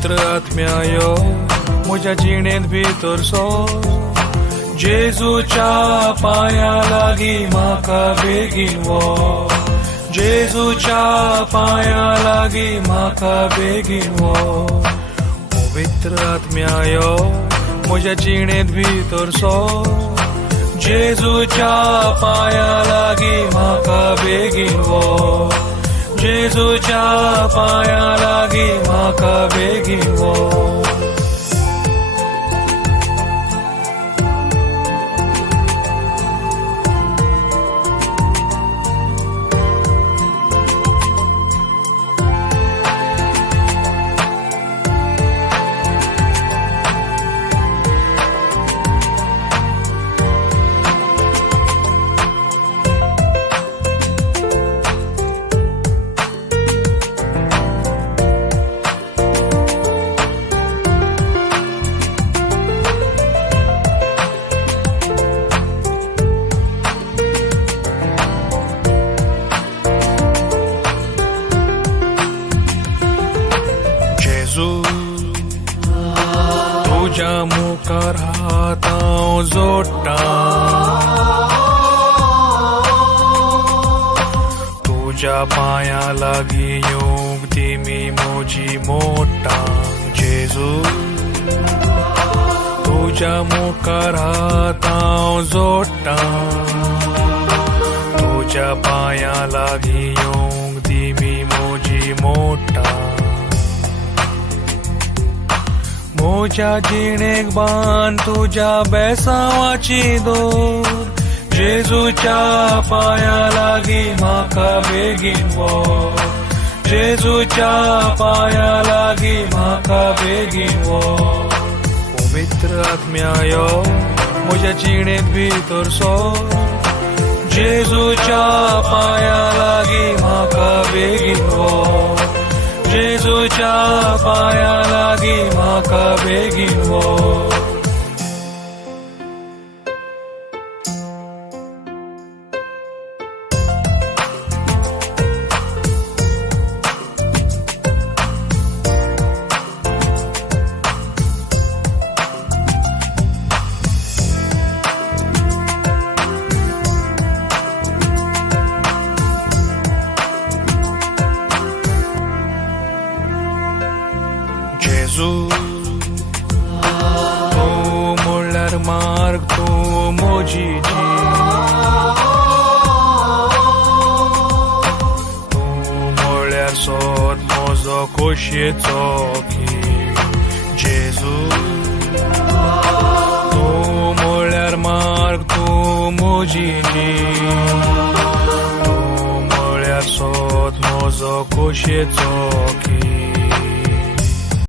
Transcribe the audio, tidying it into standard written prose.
पवित्र आत्म्यायो म्हज्या जिणेंत भितर सो जेजूच्या पांया लागीं म्हाका बेगीन व्हर जेजूच्या पांया लागीं म्हाका बेगीन व्हर पवित्र आत्म्यायो म्हज्या जिणेंत भितर सो जेजूच्या पांया लागीं म्हाका बेगीन व्हर जेजूच्या पांया लागीं म्हाका बेगीन व्हर तुझ्या मुखार हात हांव जोडटां तुझ्या पांया लागीं येवंक ती म्हजी मोटां जेजू तुझ्या मुखार हात हांव जोडटां तुझ्या पांया लागीं येवंक ती म्हजी मोटां म्हज्या जिणेक बांद तुझ्या बेसांवाची दोर जेजूच्या पांया लागीं म्हाका बेगीन व्हर जेजूच्या पांया लागीं म्हाका बेगीन व्हर पवित्र आत्म्यायो म्हज्या जिणेंत भितर सो जेजूच्या पांया लागीं म्हाका बेगीन व्हर जेजूच्या पांया लागीं म्हाका बेगीन व्हर तूं म्हणल्यार मार्ग तूं म्हजी तूं म्हणल्यार सोद म्हजो खोशयेचो खीण जेजू तूं म्हणल्यार मार्ग तूं म्हजी तूं म्हणल्यार सोद म्हजो खोशयेचो खीण